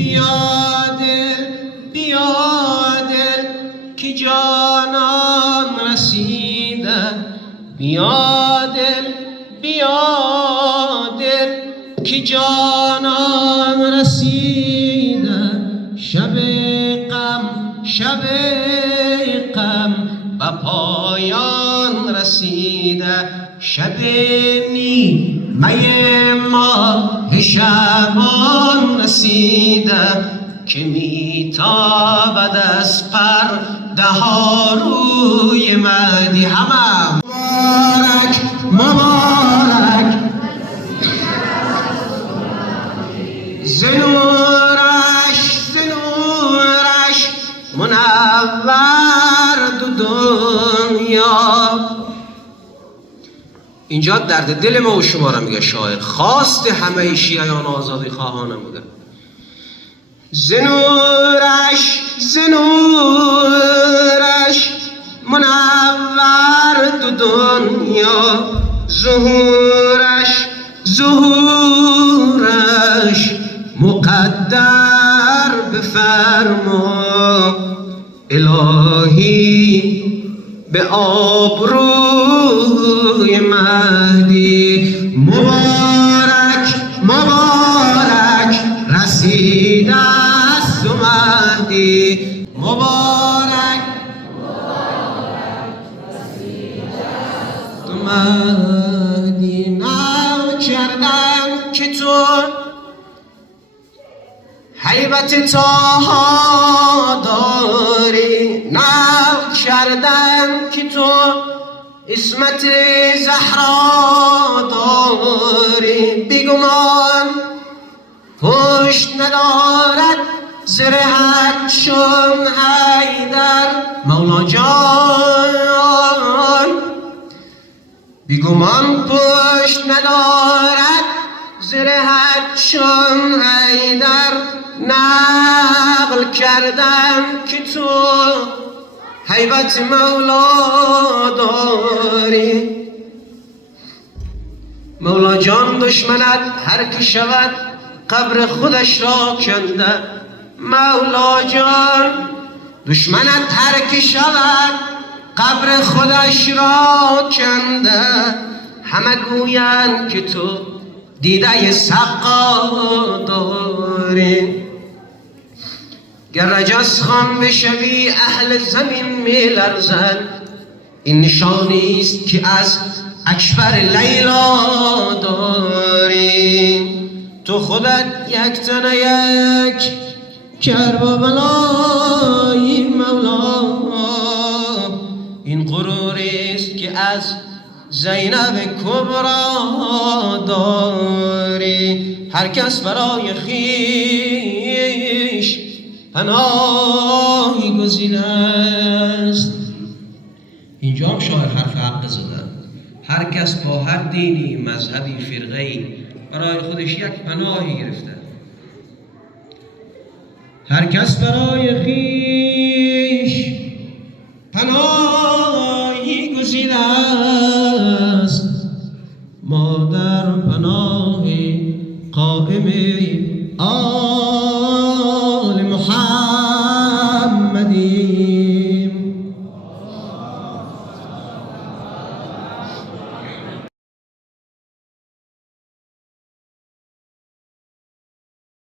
بیا دل که جانان رسیده، بیا دل که جانان رسیده، شب غم به پایان رسیده، شب نیمه ماه شبان رسیده، که میتابد از پرده ها روی مهدی. همه مبارک زنورش منور دو دنیا. اینجا درد دل ما و شما را میگه شاعر، خواست همه شیعیان آزادی خواهانه میگه. زنورش منور دو دنیا، ظهورش مقدر بفرما، الهی به آبروی مهدی. مبارک رسیده است مهدی، مبارک تو مهدی. نو کردم که تو هیبت طاها داری، نو کردم که تو عصمت زهرا داری، بیگمان پشت ندارد زرهت چون حیدر مولا جان، بیگمان پشت ندارد زرهت چون حیدر. نقل کردم که تو هیبت مولا داری، مولا جان دشمنت هر که شود قبر خودش را کنده، مولا جان دشمنت هر که شود قبر خودش را کنده. همه گویند که تو دیده سقا داری، گر رجز خان بشوی اهل زمین می لرزند، این نشانی است که از اکبر لیلا داری. تو خودت یک تنه یک کربلای مولا، این غروری است که از زینب کبرا داری. هر کس برای خویش پناهی گزیده است. اینجا هم شاعر حرف حق زده، هر کس با هر دینی مذهبی فرقه‌ای برای خودش یک پناهی گرفته، هر کس برای خویش پناهی گزیده است. ما در پناه قائم